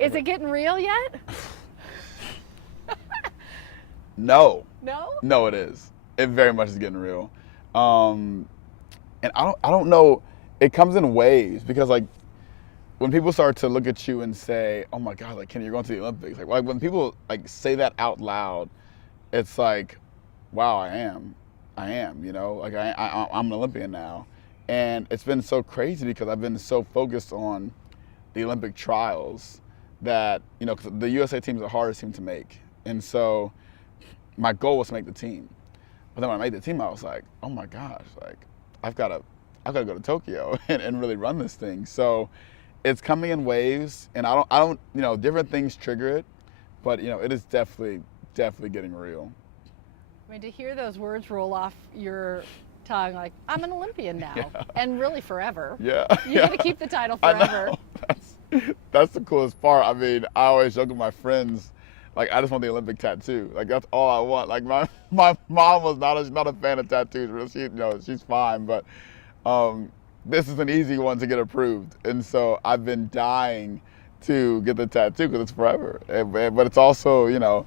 Is it getting real yet? No. No? No, it is. It very much is getting real. And I don't know. It comes in waves because like when people start to look at you and say, "Oh my God, like Kenny, you're going to the Olympics." Like when people like say that out loud, it's like, "Wow, I am. You know, like I'm an Olympian now." And it's been so crazy because I've been so focused on the Olympic trials that, you know, 'cause the USA team is the hardest team to make. And so my goal was to make the team. But then when I made the team, I was like, oh my gosh, like I've got to go to Tokyo and really run this thing. So it's coming in waves, and I don't, you know, different things trigger it, but you know, it is definitely getting real. I mean, to hear those words roll off your tongue, like, I'm an Olympian now, Yeah. and really forever. Yeah. You're going to keep the title forever. I know. That's the coolest part. I mean, I always joke with my friends, like, I just want the Olympic tattoo. Like, that's all I want. Like, my mom was not a fan of tattoos. But she, you know, she's fine, but this is an easy one to get approved. And so I've been dying to get the tattoo because it's forever. But it's also, you know,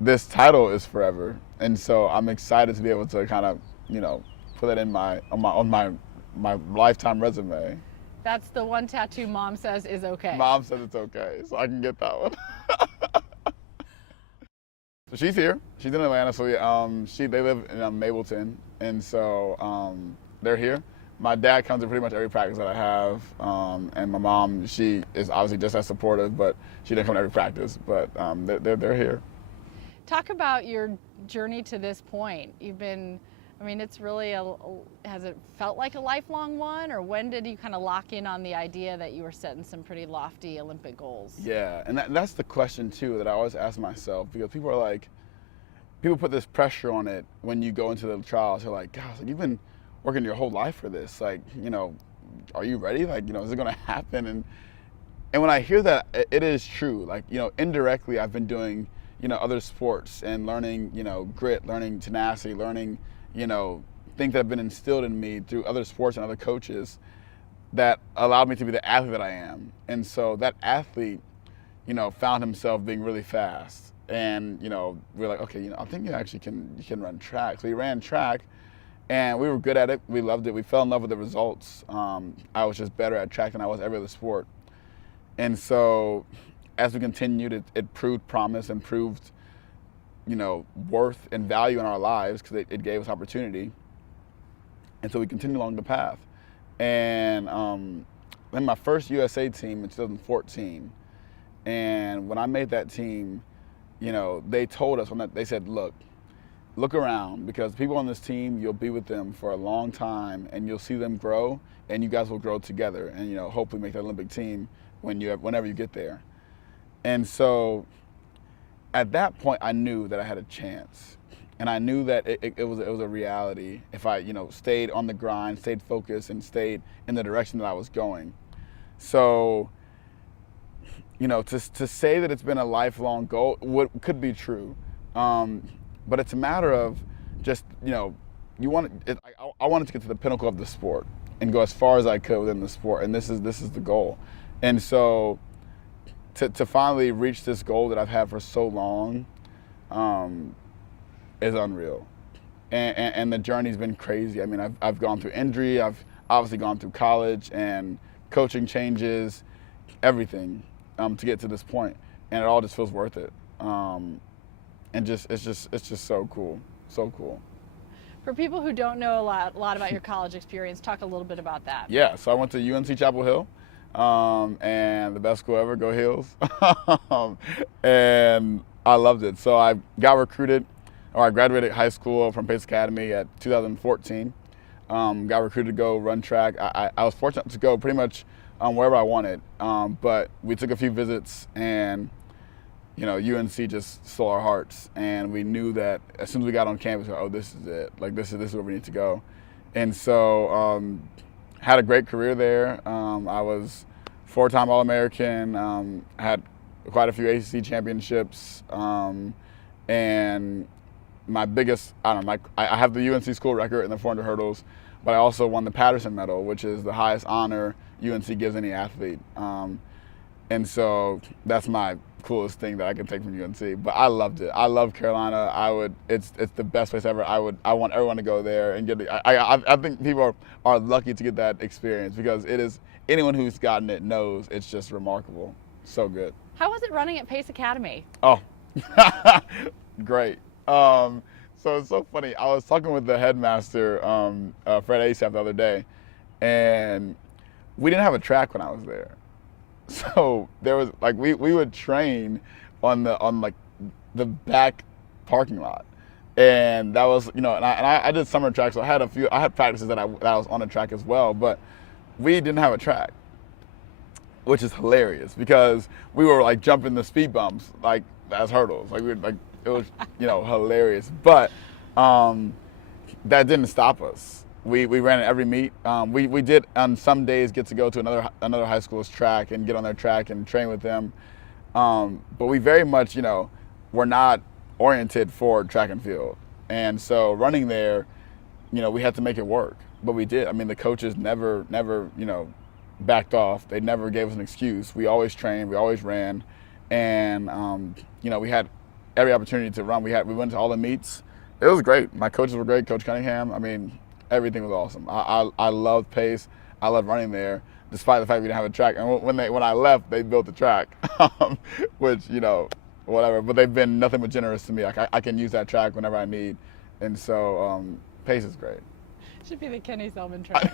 this title is forever. And so I'm excited to be able to kind of, you know, put that in on my lifetime resume. That's the one tattoo Mom says is okay. Mom says it's okay, so I can get that one. So she's here. She's in Atlanta. So they live in Mableton, and so they're here. My dad comes to pretty much every practice that I have, and my mom, she is obviously just as supportive, but she doesn't come to every practice. But they're here. Talk about your journey to this point. You've been, I mean, it's really has it felt like a lifelong one, or when did you kind of lock in on the idea that you were setting some pretty lofty Olympic goals? Yeah, and that's the question too that I always ask myself, because people are like, people put this pressure on it when you go into the trials. They're like, gosh, like, you've been working your whole life for this. Like, you know, are you ready? Like, you know, is it going to happen? And when I hear that, it is true. Like, you know, indirectly, I've been doing, you know, other sports and learning, you know, grit, learning tenacity, learning, you know, things that have been instilled in me through other sports and other coaches that allowed me to be the athlete that I am. And so that athlete, you know, found himself being really fast. And, you know, we're like, okay, you know, I think you actually can run track. So we ran track, and we were good at it. We loved it. We fell in love with the results. I was just better at track than I was every other sport. And so as we continued, it proved promise and proved, you know, worth and value in our lives because it gave us opportunity. And so we continued along the path. And then my first USA team in 2014, and when I made that team, you know, they told us, they said, look around, because people on this team, you'll be with them for a long time, and you'll see them grow, and you guys will grow together, and, you know, hopefully make the Olympic team whenever you get there. And so at that point, I knew that I had a chance, and I knew that it was a reality if I, you know, stayed on the grind, stayed focused, and stayed in the direction that I was going. So, you know, to say that it's been a lifelong goal could be true, but it's a matter of just, you know, I wanted to get to the pinnacle of the sport and go as far as I could within the sport, and this is the goal. And so to finally reach this goal that I've had for so long is unreal. And the journey's been crazy. I mean, I've gone through injury, I've obviously gone through college and coaching changes, everything to get to this point, and it all just feels worth it. And it's just so cool, so cool. For people who don't know a lot about your college experience, talk a little bit about that. Yeah, so I went to UNC Chapel Hill, and the best school ever, go Hills. And I loved it. So I graduated high school from Pace Academy at 2014. Got recruited to go run track. I was fortunate to go pretty much wherever I wanted, but we took a few visits, and, you know, UNC just stole our hearts, and we knew that as soon as we got on campus, oh, this is it. Like, this is where we need to go. And so had a great career there. I was 4-time All-American, had quite a few ACC championships, and my biggest, I have the UNC school record in the 400 hurdles, but I also won the Patterson Medal, which is the highest honor UNC gives any athlete. And so that's my coolest thing that I can take from UNC. But I loved it. I love Carolina. It's the best place ever. I want everyone to go there and get it. I think people are lucky to get that experience, because it is, anyone who's gotten it knows it's just remarkable. So good. How was it running at Pace Academy? Oh, great. So it's so funny. I was talking with the headmaster, Fred Asaph, the other day, and we didn't have a track when I was there. So there was like we would train on the back parking lot, and that was, and I did summer track, so I had practices that I was on a track as well, but we didn't have a track, which is hilarious because we were like jumping the speed bumps like as hurdles, like we were like, it was hilarious, but that didn't stop us. We ran at every meet. We did on some days get to go to another high school's track and get on their track and train with them, but we very much were not oriented for track and field, and so running there, we had to make it work, but we did. I mean, the coaches never backed off. They never gave us an excuse. We always trained, we always ran, and we had every opportunity to run. We went to all the meets. It was great. My coaches were great. Coach Cunningham. I mean, everything was awesome. I loved Pace. I loved running there, despite the fact we didn't have a track. And when I left, they built the track, which whatever. But they've been nothing but generous to me. Like I can use that track whenever I need, and so Pace is great. Should be the Kenny Selmon track.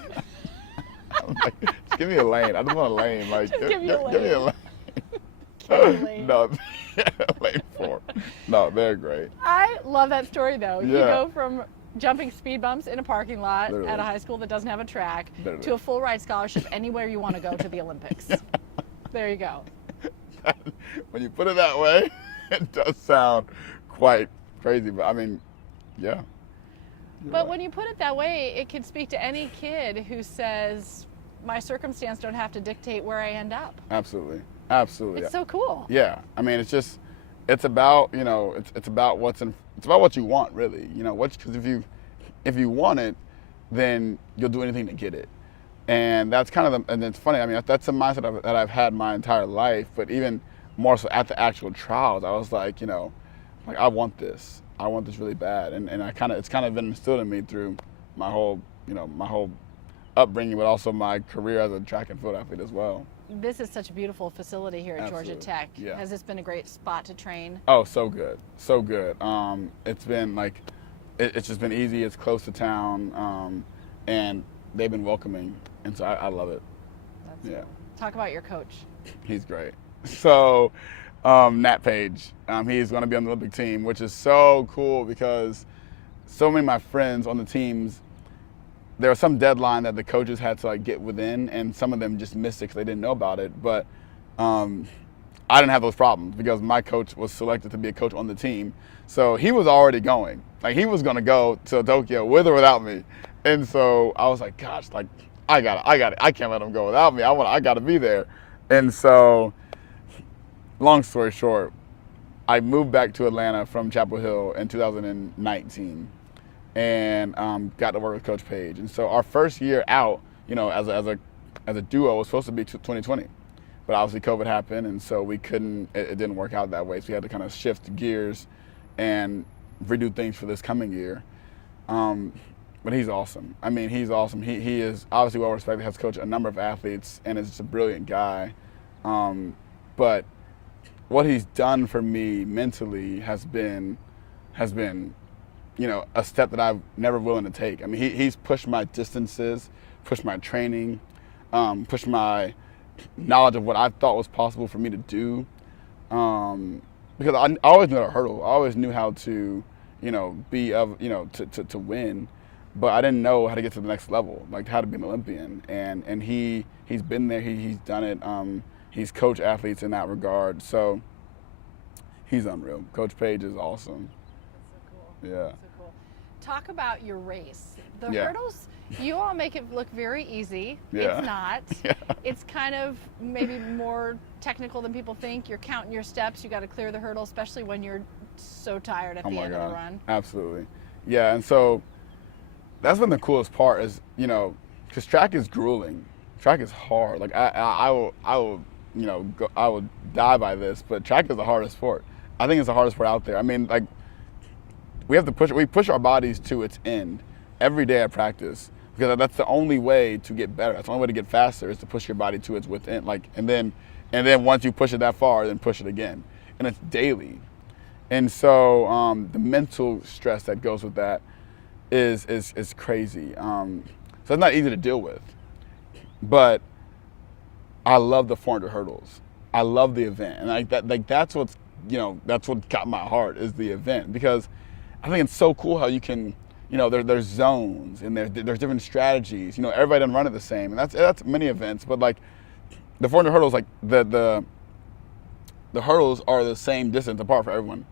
Like, just give me a lane. I just want a lane. Like, give me a lane. Give me a lane. Lane. No, lane 4. No, they're great. I love that story though. Yeah. You go from jumping speed bumps in a parking lot Literally. at a high school that doesn't have a track Literally. to a full ride scholarship anywhere you want to go to the Olympics. Yeah. There you go. When you put it that way, it does sound quite crazy, but I mean, yeah. But when you put it that way, it can speak to any kid who says, my circumstance don't have to dictate where I end up. Absolutely. It's so cool. Yeah. I mean, it's about, it's about it's about what you want, really. Because if you want it, then you'll do anything to get it. And that's kind of and it's funny. I mean, that's a mindset that I've had my entire life, but even more so at the actual trials, I was like, I want this. I want this really bad. And it's kind of been instilled in me through my whole upbringing, but also my career as a track and field athlete as well. This is such a beautiful facility here at Absolutely. Georgia Tech. Yeah. Has this been a great spot to train? Oh, so good. So good. It's been it's just been easy. It's close to town, and they've been welcoming, and so I love it. That's Yeah. cool. Talk about your coach. He's great. So, Nat Page, he's going to be on the Olympic team, which is so cool because so many of my friends on the teams, there was some deadline that the coaches had to get within, and some of them just missed it because they didn't know about it. But I didn't have those problems because my coach was selected to be a coach on the team. So he was already going. He was going to go to Tokyo with or without me. And so I was like, gosh, I got it. I can't let him go without me. I got to be there. And so, long story short, I moved back to Atlanta from Chapel Hill in 2019. And got to work with Coach Page. And so our first year out, as a duo, was supposed to be 2020, but obviously COVID happened, and so we couldn't. It didn't work out that way. So we had to kind of shift gears and redo things for this coming year. But he's awesome. I mean, he's awesome. He is obviously well respected. Has coached a number of athletes, and is just a brilliant guy. But what he's done for me mentally has been a step that I've never willing to take. I mean, he's pushed my distances, pushed my training, pushed my knowledge of what I thought was possible for me to do. Because I always knew how to hurdle. I always knew how to, to win. But I didn't know how to get to the next level, how to be an Olympian. And he's been there. He's done it. He's coached athletes in that regard. So he's unreal. Coach Page is awesome. That's so cool. Yeah. So cool. Talk about your race. The Yeah. hurdles, you all make it look very easy. Yeah. It's not. Yeah. It's kind of maybe more technical than people think. You're counting your steps. You got to clear the hurdle, especially when you're so tired at the end of the run. Absolutely. Yeah, and so that's been the coolest part is, because track is grueling. Track is hard. I will I would die by this, but track is the hardest sport. I think it's the hardest sport out there. I mean, like, we push our bodies to its end every day at practice, because that's the only way to get better. That's the only way to get faster, is to push your body to its within. Like, and then once you push it that far, then push it again, and it's daily. And so the mental stress that goes with that is crazy. So it's not easy to deal with. But I love the 400 hurdles. I love the event, and that's what's that's what got my heart, is the event, because I think it's so cool how you can, there's zones and there's different strategies. Everybody doesn't run it the same, and that's many events. But like the 400 hurdles, like the hurdles are the same distance apart for everyone,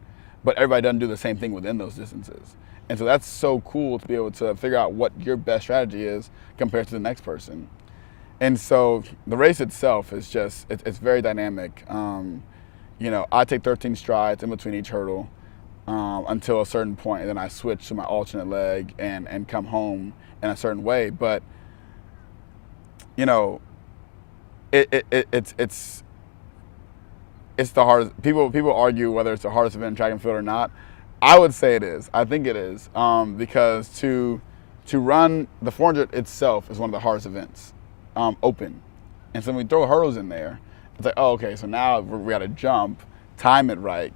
but everybody doesn't do the same thing within those distances. And so that's so cool to be able to figure out what your best strategy is compared to the next person. And so the race itself is just, it's very dynamic. I take 13 strides in between each hurdle until a certain point, and then I switch to my alternate leg and come home in a certain way. But, it's the hardest. People argue whether it's the hardest event in track and field or not. I would say it is. I think it is, because to run the 400 itself is one of the hardest events, open. And so when we throw hurdles in there, it's like, oh, okay, so now we got to jump, time it right,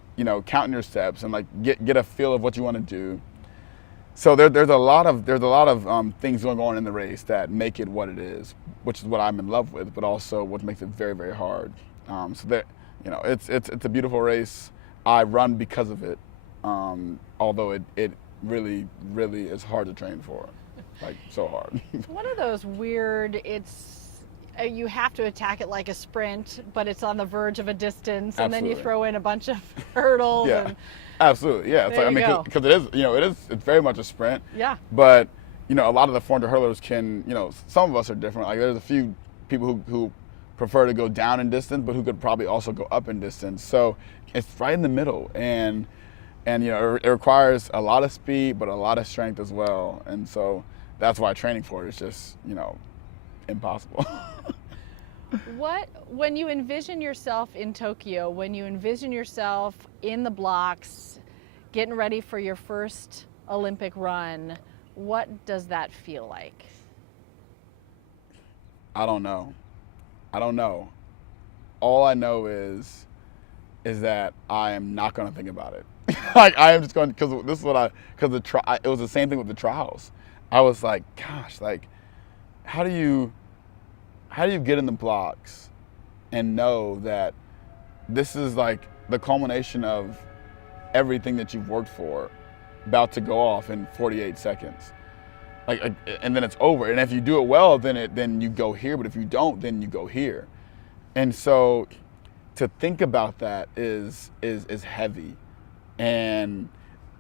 counting your steps, and like get a feel of what you want to do. So there's a lot of things going on in the race that make it what it is, which is what I'm in love with, but also what makes it very, very hard. So that it's a beautiful race. I run because of it, although it really, really is hard to train for, like so hard. It's one of those weird. You have to attack it like a sprint, but it's on the verge of a distance, and then you throw in a bunch of hurdles. Yeah, and absolutely. Yeah, it's like, because it's very much a sprint. Yeah. But a lot of the 400 hurdlers can, some of us are different. Like there's a few people who prefer to go down in distance, but who could probably also go up in distance. So it's right in the middle, and it requires a lot of speed, but a lot of strength as well. And so that's why training for it is just impossible. When you envision yourself in Tokyo, when you envision yourself in the blocks, getting ready for your first Olympic run, what does that feel like? I don't know. All I know is that I am not going to think about it. Like I am just going, because this is what it was the same thing with the trials. I was like, gosh, like how do you get in the blocks and know that this is like the culmination of everything that you've worked for about to go off in 48 seconds? Like, and then it's over. And if you do it well, then you go here. But if you don't, then you go here. And so to think about that is heavy. And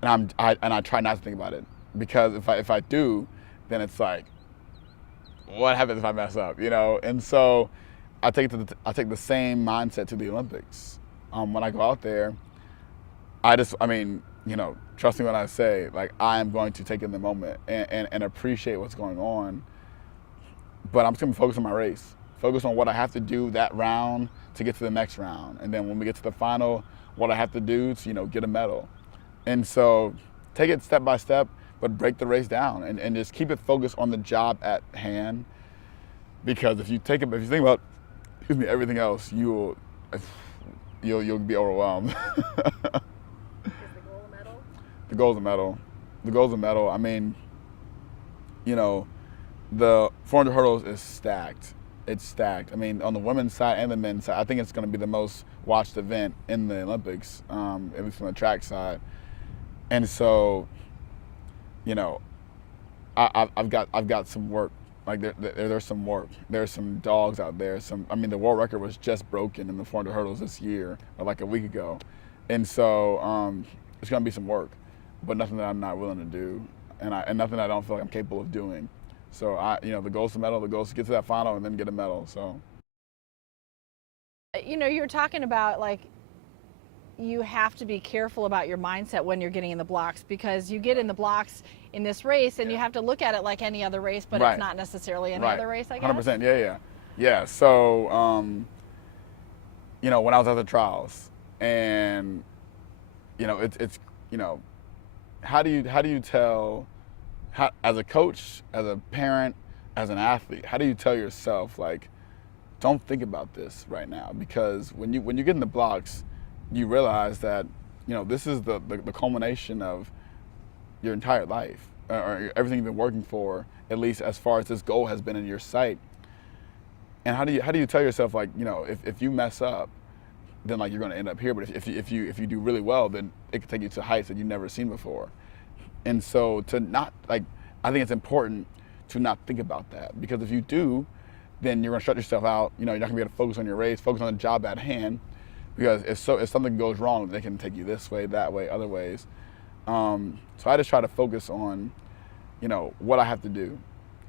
I try not to think about it, because if I do, then it's like, what happens if I mess up, And so I take the same mindset to the Olympics. When I go out there, trust me when I say, like, I am going to take in the moment and appreciate what's going on. But I'm just going to focus on my race, focus on what I have to do that round to get to the next round. And then when we get to the final, what I have to do to, get a medal. And so take it step by step, but break the race down and just keep it focused on the job at hand. Because if you think about, everything else, you'll be overwhelmed. Is the goal a medal? The goal's a medal. The goal's a medal. I mean, the 400 hurdles is stacked. It's stacked. I mean, on the women's side and the men's side, I think it's going to be the most watched event in the Olympics, at least from the track side. And so, I've got some work. Like there's some work. There's some dogs out there. The world record was just broken in the 400 hurdles this year, or like a week ago. And so it's going to be some work, but nothing that I'm not willing to do, and nothing I don't feel like I'm capable of doing. So the goal's to medal. The goal's to get to that final and then get a medal. So. You were talking about, like, you have to be careful about your mindset when you're getting in the blocks, because you get in the blocks in this race and you have to look at it like any other race, but it's not necessarily any other race, I guess. 100%, yeah. So, when I was at the trials, and it's how do you tell, as a coach, as a parent, as an athlete, how do you tell yourself, like, don't think about this right now? Because when you get in the blocks, you realize that this is the culmination of your entire life, or everything you've been working for, at least as far as this goal has been in your sight. And how do you tell yourself, like, if you mess up, then like you're going to end up here, but if you do really well, then it could take you to heights that you've never seen before. And so to not, like, I think it's important to not think about that, because if you do, then you're going to shut yourself out. You're not going to be able to focus on your race, focus on the job at hand, because if something goes wrong, they can take you this way, that way, other ways. So I just try to focus on, what I have to do,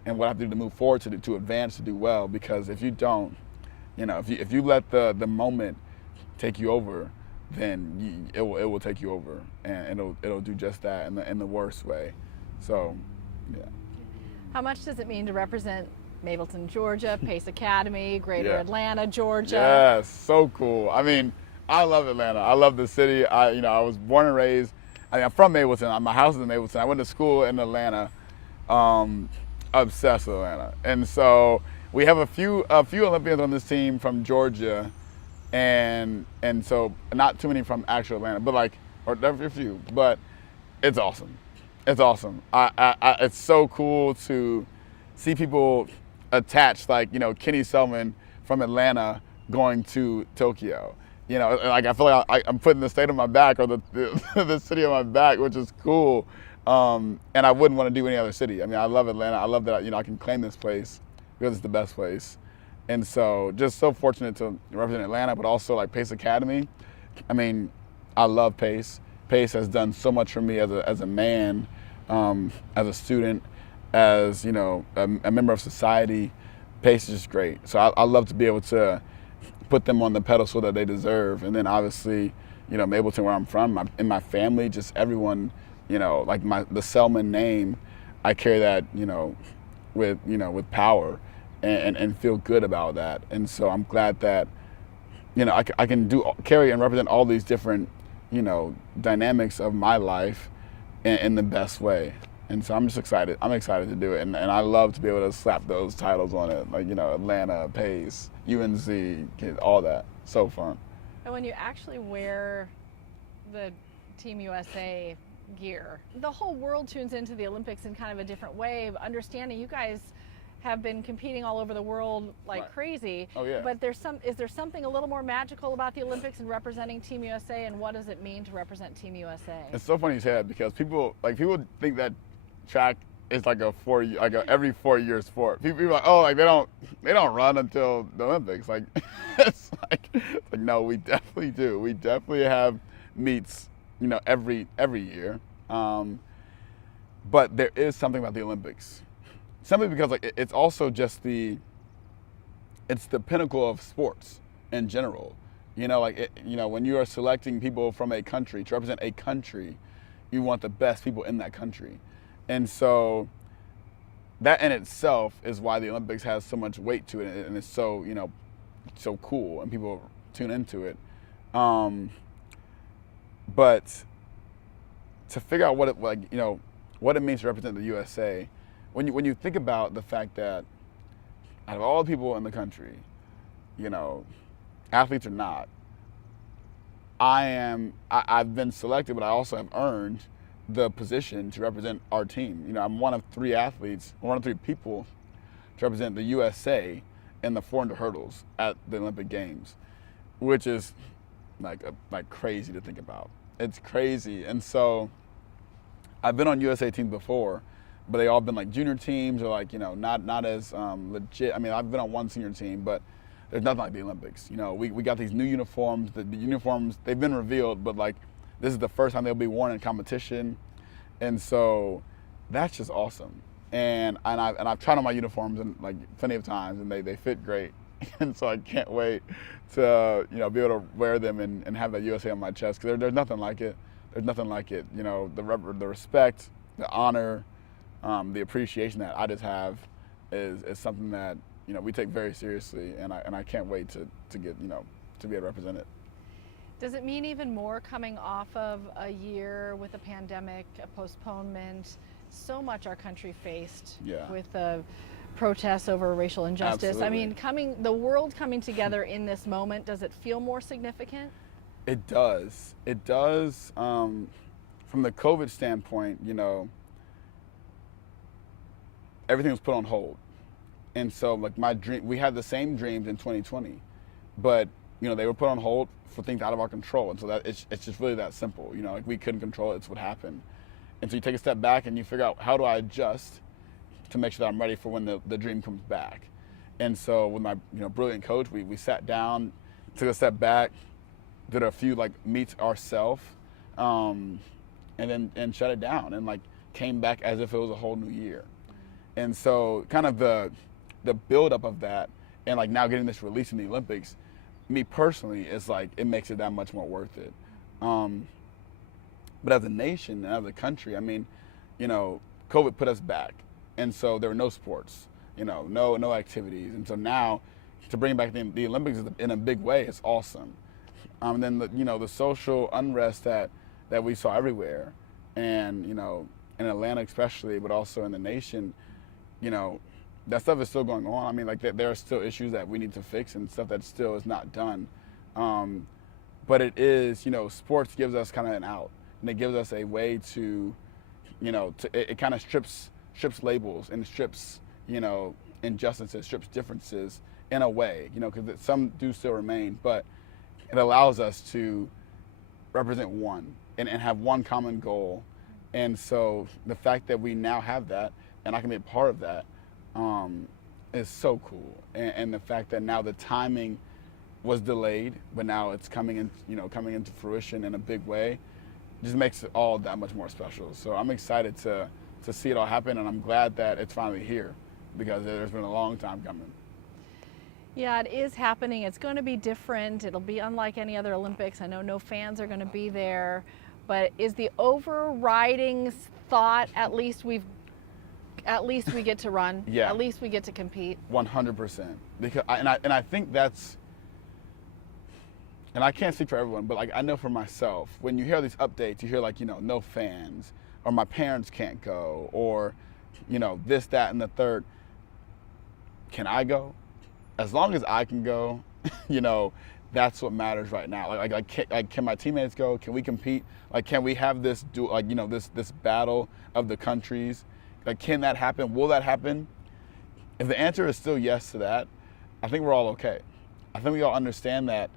and what I have to do to move forward, to advance, to do well. Because if you don't, if you let the moment take you over, then it will take you over, and it'll do just that in the worst way. So, yeah. How much does it mean to represent Mableton, Georgia, Pace Academy, Greater Yeah. Atlanta, Georgia? Yes, so cool. I mean, I love Atlanta. I love the city. I was born and raised. I'm from Mableton. My house is in Mableton. I went to school in Atlanta. Obsessed with Atlanta, and so we have a few Olympians on this team from Georgia, and so not too many from actual Atlanta, but or there are a few. But it's awesome. It's awesome. It's so cool to see people attached, like Kenny Selmon from Atlanta going to Tokyo. Like, I feel like I'm putting the state on my back, or the city on my back, which is cool. And I wouldn't want to do any other city. I mean, I love Atlanta. I love that I can claim this place because it's the best place. And so just so fortunate to represent Atlanta, but also like Pace Academy. I mean, I love Pace. Pace has done so much for me as a man, as a student, as a member of society. Pace is just great. So I love to be able to put them on the pedestal that they deserve. And then obviously, Mableton, where I'm from, in my family, just everyone, like the Selmon name, I carry that, with power, and feel good about that. And so I'm glad that, I can carry and represent all these different, dynamics of my life in the best way. And so I'm just excited. I'm excited to do it. And I love to be able to slap those titles on it, like, Atlanta, Pace, UNC, all that. So fun. And when you actually wear the Team USA gear, the whole world tunes into the Olympics in kind of a different way, understanding you guys have been competing all over the world like Right. crazy. Oh, yeah. But is there something a little more magical about the Olympics and representing Team USA, and what does it mean to represent Team USA? It's so funny you say that, because people think that track is like every 4-year sport. People are like, oh, like they don't run until the Olympics. Like it's like no, we definitely do. We definitely have meets, every year. But there is something about the Olympics. Simply because it's also just it's the pinnacle of sports in general. When you are selecting people from a country to represent a country, you want the best people in that country. And so that in itself is why the Olympics has so much weight to it, and it's so, so cool, and people tune into it. But to figure out what it means to represent the USA, when you think about the fact that out of all the people in the country, athletes or not, I've been selected, but I also have earned the position to represent our team. I'm one of 3 athletes, one of 3 people to represent the USA in the 400 hurdles at the Olympic Games, which is like crazy to think about. It's crazy. And so I've been on USA teams before, but they all been like junior teams, or not as legit. I mean, I've been on one senior team, but there's nothing like the Olympics. We got these new uniforms. The uniforms, they've been revealed, but this is the first time they'll be worn in competition, and so that's just awesome. And I've tried on my uniforms and plenty of times, and they fit great. And so I can't wait to be able to wear them and have that USA on my chest, because there's nothing like it. There's nothing like it. The respect, the honor, the appreciation that I just have is something that we take very seriously, and I can't wait to get to be able to represent it. Does it mean even more coming off of a year with a pandemic, a postponement, so much our country faced with the protests over racial injustice? Absolutely. I mean, the world coming together in this moment, does it feel more significant? It does. It does. From the COVID standpoint, everything was put on hold. And so like my dream, we had the same dreams in 2020, but they were put on hold for things out of our control. And so that it's just really that simple. Like we couldn't control it. It's what happened. And so you take a step back and you figure out, how do I adjust to make sure that I'm ready for when the dream comes back? And so with my brilliant coach, we sat down, took a step back, did a few like meets ourselves, and then shut it down and like came back as if it was a whole new year. And so kind of the buildup of that, and like now getting this release in the Olympics, me personally, is like, it makes it that much more worth it. But as a nation and as a country, I mean, COVID put us back, and so there were no sports, no activities, and so now to bring back the Olympics in a big way is awesome. And then the social unrest that we saw everywhere, and in Atlanta especially, but also in the nation, that stuff is still going on. I mean, like there are still issues that we need to fix and stuff that still is not done. But it is, sports gives us kind of an out, and it gives us a way to, it kind of strips labels and strips, injustices, strips differences in a way, because some do still remain, but it allows us to represent one and have one common goal. And so the fact that we now have that, and I can be a part of that, is so cool. And the fact that now the timing was delayed, but now it's coming into fruition in a big way, just makes it all that much more special. So I'm excited to see it all happen, and I'm glad that it's finally here, because there's been a long time coming. Yeah, it is happening. It's going to be different. It'll be unlike any other Olympics. I know no fans are going to be there, but is the overriding thought, at least we get to run. Yeah. At least we get to compete. 100%. Because I think that's, and I can't speak for everyone, but like I know for myself, when you hear these updates, you hear like, no fans, or my parents can't go, or this, that, and the third. Can I go? As long as I can go, that's what matters right now. Like can my teammates go? Can we compete? Like, can we have this this battle of the countries? Like, can that happen? Will that happen? If the answer is still yes to that, I think we're all okay. I think we all understand that,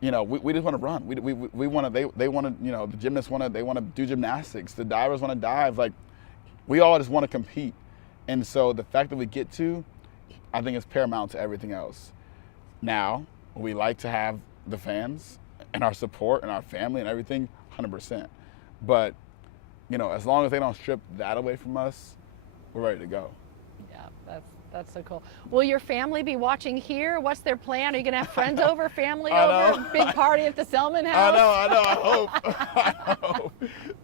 we just want to run. We want to, they want to, the gymnasts they want to do gymnastics. The divers want to dive. Like, we all just want to compete. And so the fact that we get to, I think it's paramount to everything else. Now, we like to have the fans and our support and our family and everything, 100%. But, as long as they don't strip that away from us, we're ready to go. Yeah, that's so cool. Will your family be watching here? What's their plan? Are you going to have friends over, family over, big party at the Selmon house? I know. I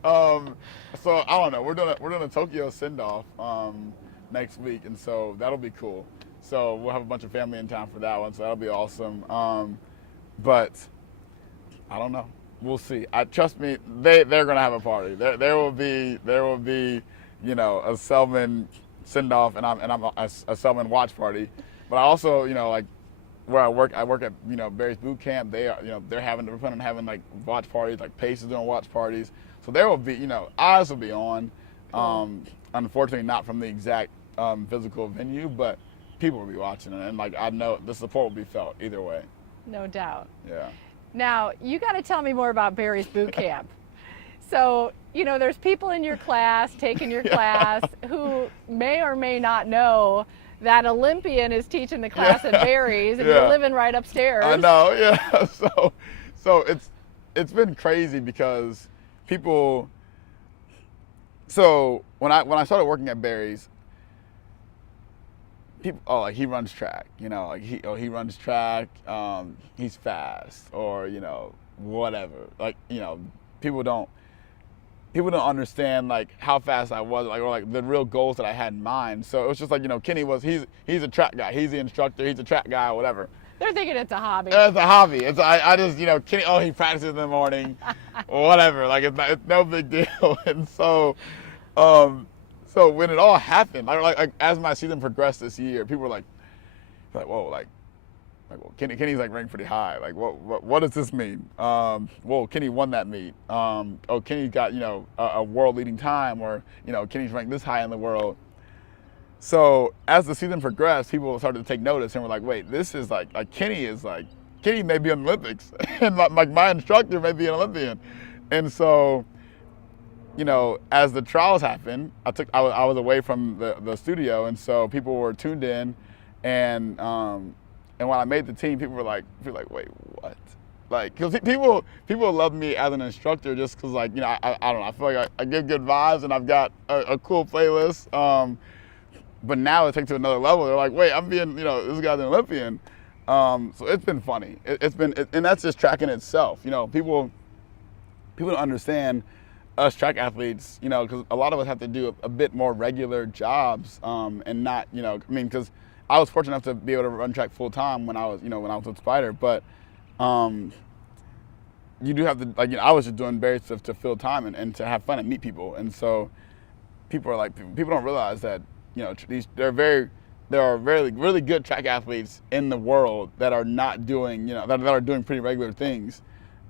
hope. So I don't know. We're doing a Tokyo send-off next week, and so that'll be cool. So we'll have a bunch of family in town for that one, so that'll be awesome. But I don't know. We'll see. Trust me, they're gonna have a party. There will be a Selmon send off, and I'm a Selmon watch party. But I also like where I work at Barry's Bootcamp. We're planning on having like watch parties, like Pace is doing watch parties. So there will be eyes will be on. Unfortunately, not from the exact physical venue, but people will be watching it, and like I know the support will be felt either way. No doubt. Yeah. Now, you got to tell me more about Barry's Bootcamp. So, there's people in your class, taking your class, who may or may not know that Olympian is teaching the class at Barry's, and you're living right upstairs. I know, yeah. So it's been crazy because people. So when I started working at Barry's, people, like he runs track, like he runs track, he's fast, or whatever. Like people don't understand like how fast I was, like, or like the real goals that I had in mind. So it was just like Kenny he's a track guy, he's the instructor, he's a track guy, or whatever. They're thinking it's a hobby. It's a hobby. I just, Kenny, he practices in the morning, or whatever. Like, it's no big deal. And so, so when it all happened, like as my season progressed this year, people were like, whoa, like, well, Kenny's like ranked pretty high. Like, what does this mean? Well, Kenny won that meet. Kenny got, a world leading time, or, Kenny's ranked this high in the world. So as the season progressed, people started to take notice and were like, wait, this is like Kenny may be in the Olympics, and like my instructor may be an Olympian. And so, as the trials happened, I was away from the studio, and so people were tuned in, and when I made the team, people were like, wait, what? Like, because people love me as an instructor just because, like, I don't know, I feel like I give good vibes and I've got a cool playlist. But now it takes to another level. They're like, wait, I'm being, this guy's an Olympian. So it's been funny. And that's just track in itself. People don't understand us track athletes, because a lot of us have to do a bit more regular jobs, and not, because I was fortunate enough to be able to run track full time when I was with Spider, but you do have to, I was just doing various stuff to fill time and to have fun and meet people. And so people don't realize that, there are really good track athletes in the world that are not doing, that are doing pretty regular things.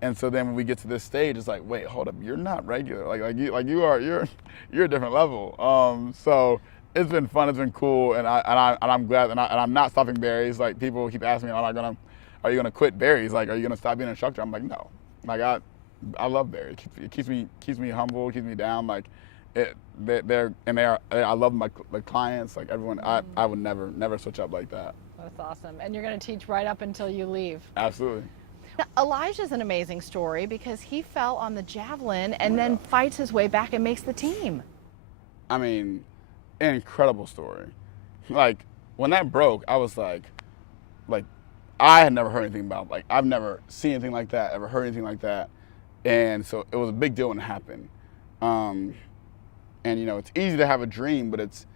And so then when we get to this stage, it's like, wait, hold up, you're not regular. You're a different level. So it's been fun, it's been cool, and I'm glad, and I'm not stopping berries. Like, people keep asking me, are you gonna quit berries? Like, are you gonna stop being an instructor? I'm like, no. Like, I love berries. It keeps me humble, keeps me down. Like, I love my clients, like everyone. I would never switch up like that. That's awesome. And you're going to teach right up until you leave. Absolutely. Now, Elijah's an amazing story because he fell on the javelin and then fights his way back and makes the team. I mean, an incredible story. Like, when that broke, I was like I had never heard anything about, like, I've never seen anything like that, ever heard anything like that. And so it was a big deal when it happened. And, it's easy to have a dream, but it's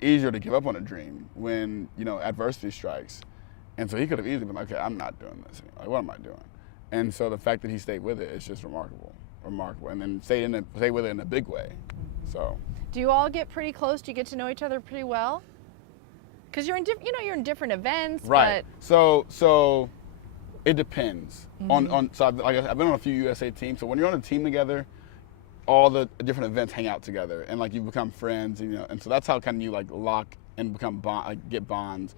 easier to give up on a dream when, adversity strikes. And so he could have easily been like, okay, I'm not doing this anymore. Like, what am I doing? And so the fact that he stayed with it is just remarkable. And then stay with it in a big way. So. Do you all get pretty close? Do you get to know each other pretty well? Because you're in different events. Right. But... So it depends on. So I've been on a few USA teams. So when you're on a team together, all the different events hang out together, and like you become friends, and so that's how kind of you like lock and become get bonds.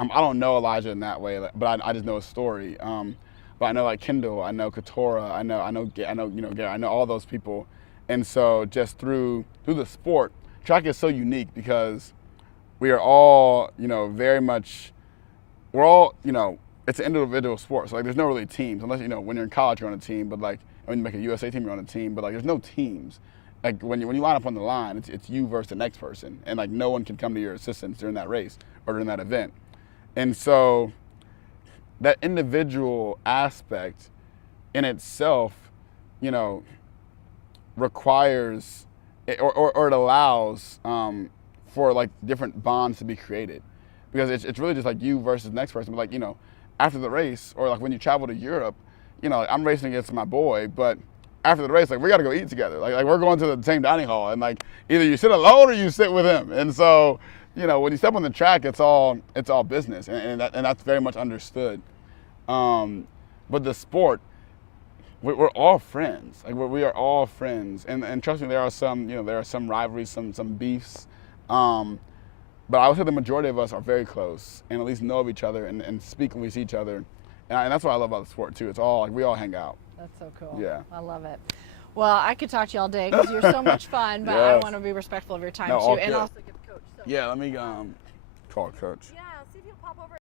Yeah. I don't know Elijah in that way, but I just know his story. But I know like Kendall, I know Katora, I know Gary, I know all those people, and so just through the sport, track is so unique because we are all very much, we're all it's an individual sport. So like there's no really teams unless when you're in college you're on a team, but like. When you make a USA team, you're on a team, but like there's no teams. Like when you line up on the line, it's you versus the next person, and like no one can come to your assistance during that race or during that event. And so that individual aspect in itself, requires or it allows for like different bonds to be created, because it's really just like you versus the next person. But like after the race, or like when you travel to Europe. I'm racing against my boy, but after the race, like we got to go eat together. Like we're going to the same dining hall, and like either you sit alone or you sit with him. And so, when you step on the track, it's all business, and that's very much understood. But the sport, we're all friends. Like we are all friends, and trust me, there are some rivalries, some beefs. But I would say the majority of us are very close, and at least know of each other and speak when we see each other. And that's what I love about the sport, too. It's all, like, we all hang out. That's so cool. Yeah. I love it. Well, I could talk to you all day because you're so much fun, but I want to be respectful of your time, too. And also give Coach. So. Yeah, let me call Coach. Yeah, see if he'll pop over.